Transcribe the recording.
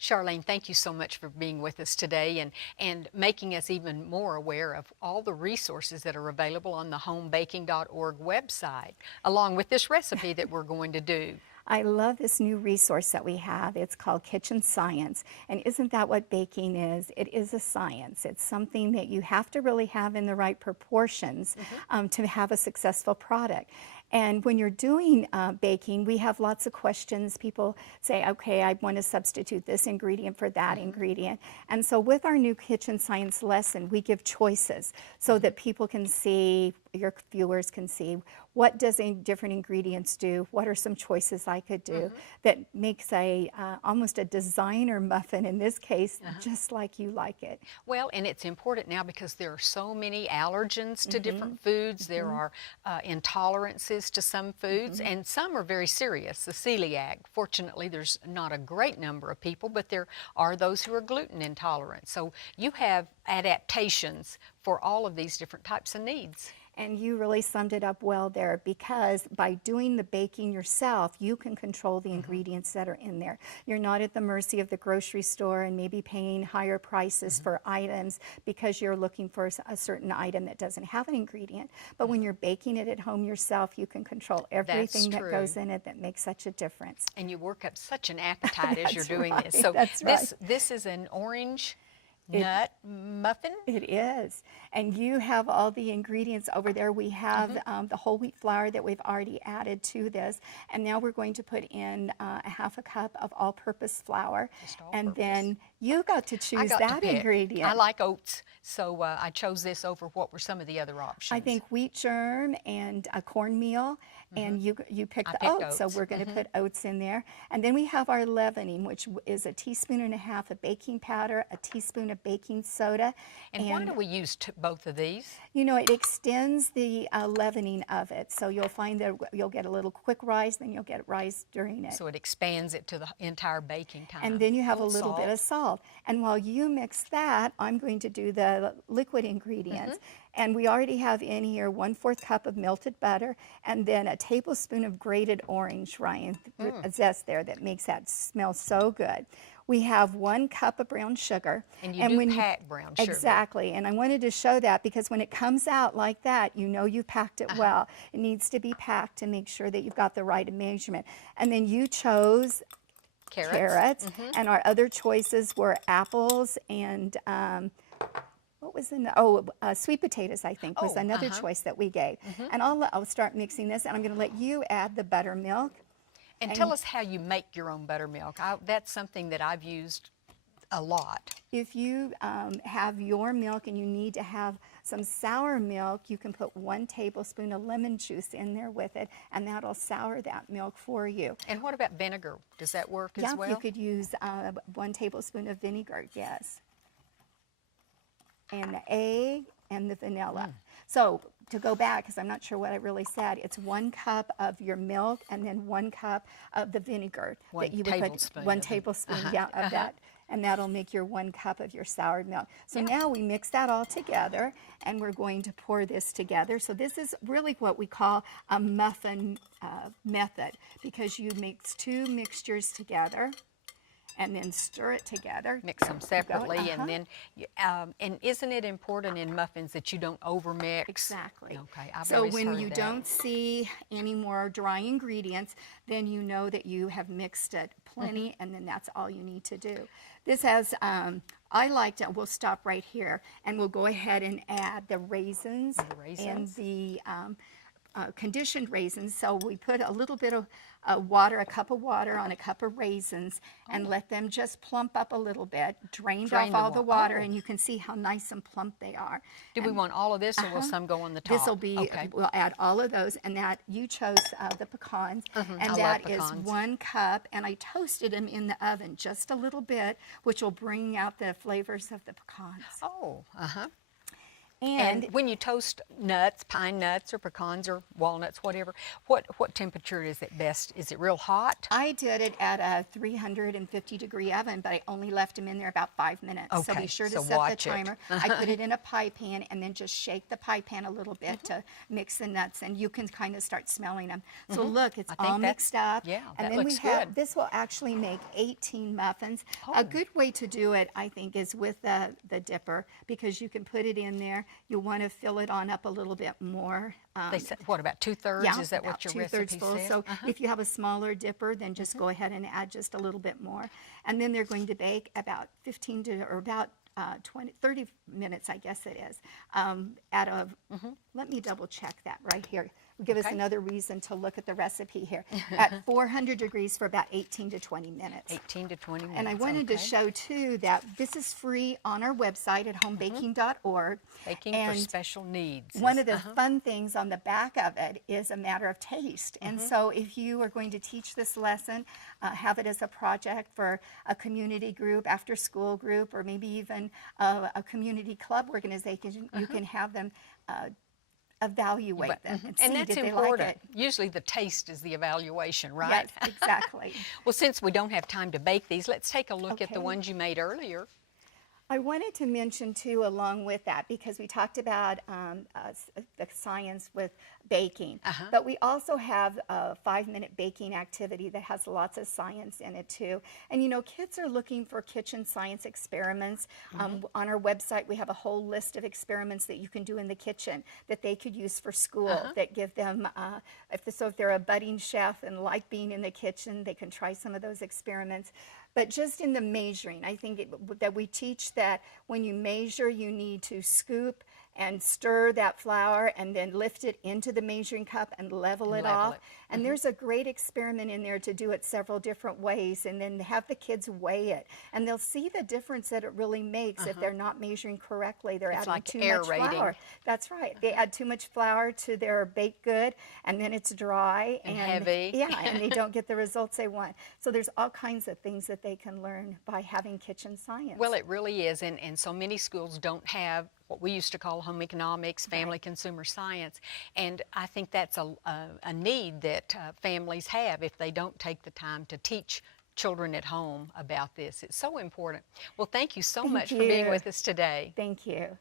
Charlene, thank you so much for being with us today and making us even more aware of all the resources that are available on the homebaking.org website, along with this recipe that we're going to do. I love this new resource that we have. It's called Kitchen Science. And isn't that what baking is? It is a science. It's something that you have to really have in the right proportions to have a successful product. And when you're doing baking, we have lots of questions. People say, okay, I want to substitute this ingredient for that ingredient. And so with our new Kitchen Science lesson, we give choices so that people can see, your viewers can see, what does different ingredients do? What are some choices I could do that makes a almost a designer muffin, in this case, just like you like it? Well, and it's important now because there are so many allergens to different foods. There are intolerances to some foods, and some are very serious, the celiac. Fortunately, there's not a great number of people, but there are those who are gluten intolerant. So you have adaptations for all of these different types of needs. And you really summed it up well there, because by doing the baking yourself, you can control the ingredients that are in there. You're not at the mercy of the grocery store and maybe paying higher prices for items because you're looking for a certain item that doesn't have an ingredient. But when you're baking it at home yourself, you can control everything that goes in it that makes such a difference. And you work up such an appetite as you're doing this. So this is an orange nut muffin? It is. And you have all the ingredients over there. We have the whole wheat flour that we've already added to this. And now we're going to put in a half a cup of all-purpose flour. And then you got to choose that ingredient. I like oats, so I chose this over what were some of the other options. I think wheat germ and cornmeal, and you picked the oats. So we're going to put oats in there. And then we have our leavening, which is a teaspoon and a half of baking powder, a teaspoon of baking soda. And why do we use both of these? You know, it extends the leavening of it. So you'll find that you'll get a little quick rise, then you'll get rise during it. So it expands it to the entire baking time. And then you have a little bit of salt. And while you mix that, I'm going to do the liquid ingredients. And we already have in here 1/4 cup of melted butter and then a tablespoon of grated orange, Ryan, a zest there that makes that smell so good. We have 1 cup of brown sugar. And you do pack brown sugar. Exactly. And I wanted to show that because when it comes out like that, you know you packed it well. It needs to be packed to make sure that you've got the right measurement. And then you chose carrots. And our other choices were apples and what was in the, sweet potatoes, I think, was another choice that we gave. And I'll start mixing this, and I'm going to let you add the buttermilk. And tell us how you make your own buttermilk. That's something that I've used a lot. If you have your milk and you need to have some sour milk, you can put 1 tablespoon of lemon juice in there with it, and that'll sour that milk for you. And what about vinegar? Does that work as well? Yeah, you could use 1 tablespoon of vinegar, yes. And the egg and the vanilla. So to go back, because I'm not sure what I really said, it's 1 cup of your milk and then 1 cup of the vinegar. One tablespoon. 1 tablespoon, of that. And that'll make your 1 cup of your soured milk. So now we mix that all together, and we're going to pour this together. So this is really what we call a muffin method, because you mix 2 mixtures together and then stir it together. Mix them separately, and then, and isn't it important in muffins that you don't overmix? Exactly. Okay, I've so always when heard you that. don't see any more dry ingredients, then you know that you have mixed it plenty, and then that's all you need to do. This has, I like to, we'll stop right here, and we'll go ahead and add the raisins, and the conditioned raisins. So we put a little bit of water, a cup of water on a cup of raisins, and let them just plump up a little bit, drain off all the water, and you can see how nice and plump they are. Do we want all of this, or will some go on the top? This will be, we'll add all of those, and that, you chose the pecans, and I that love is pecans. 1 cup, and I toasted them in the oven just a little bit, which will bring out the flavors of the pecans. Oh, And when you toast nuts, pine nuts or pecans or walnuts, whatever, what temperature is it best? Is it real hot? I did it at a 350-degree oven, but I only left them in there about 5 minutes. So Okay, be sure to so set the watch it. timer. I put it in a pie pan and then just shake the pie pan a little bit to mix the nuts, and you can kind of start smelling them. So look, it's I think all mixed up. yeah, and that then looks we have good. this will actually make 18 muffins. A good way to do it, I think, is with the dipper, because you can put it in there. You'll want to fill it on up a little bit more. They said, what, about 2/3? Yeah, Is that about what your 2/3 recipe full. says? So if you have a smaller dipper, then just go ahead and add just a little bit more. And then they're going to bake about 15 to, or about 30 minutes, I guess it is, at a, let me double check that right here. Give us Okay. another reason to look at the recipe here. At 400 degrees for about 18 to 20 minutes. 18 to 20 minutes. And I wanted to show too that this is free on our website at homebaking.org. Baking for special needs. One of the fun things on the back of it is a matter of taste. And so if you are going to teach this lesson, have it as a project for a community group, after school group, or maybe even a community club organization, you can have them evaluate them and see And that's did they important. like it. Usually the taste is the evaluation, right? Yes, exactly. Well, since we don't have time to bake these, let's take a look at the Okay. ones you made earlier. I wanted to mention too, along with that, because we talked about the science with baking, but we also have a 5-minute baking activity that has lots of science in it too. And you know, kids are looking for kitchen science experiments. On our website, we have a whole list of experiments that you can do in the kitchen that they could use for school, that give them, if they're a budding chef and like being in the kitchen, they can try some of those experiments. But just in the measuring, I think that we teach that when you measure, you need to scoop and stir that flour and then lift it into the measuring cup and level it off. And there's a great experiment in there to do it several different ways, and then have the kids weigh it. And they'll see the difference that it really makes if they're not measuring correctly. They're adding like too air much rating. flour. That's right. They add too much flour to their baked good, and then it's dry And heavy. Yeah, and they don't get the results they want. So there's all kinds of things that they can learn by having kitchen science. Well, it really is, and so many schools don't have what we used to call home economics, family consumer science, and I think that's a need that families have if they don't take the time to teach children at home about this. It's so important. Well, thank you so much for being with us today. Thank you.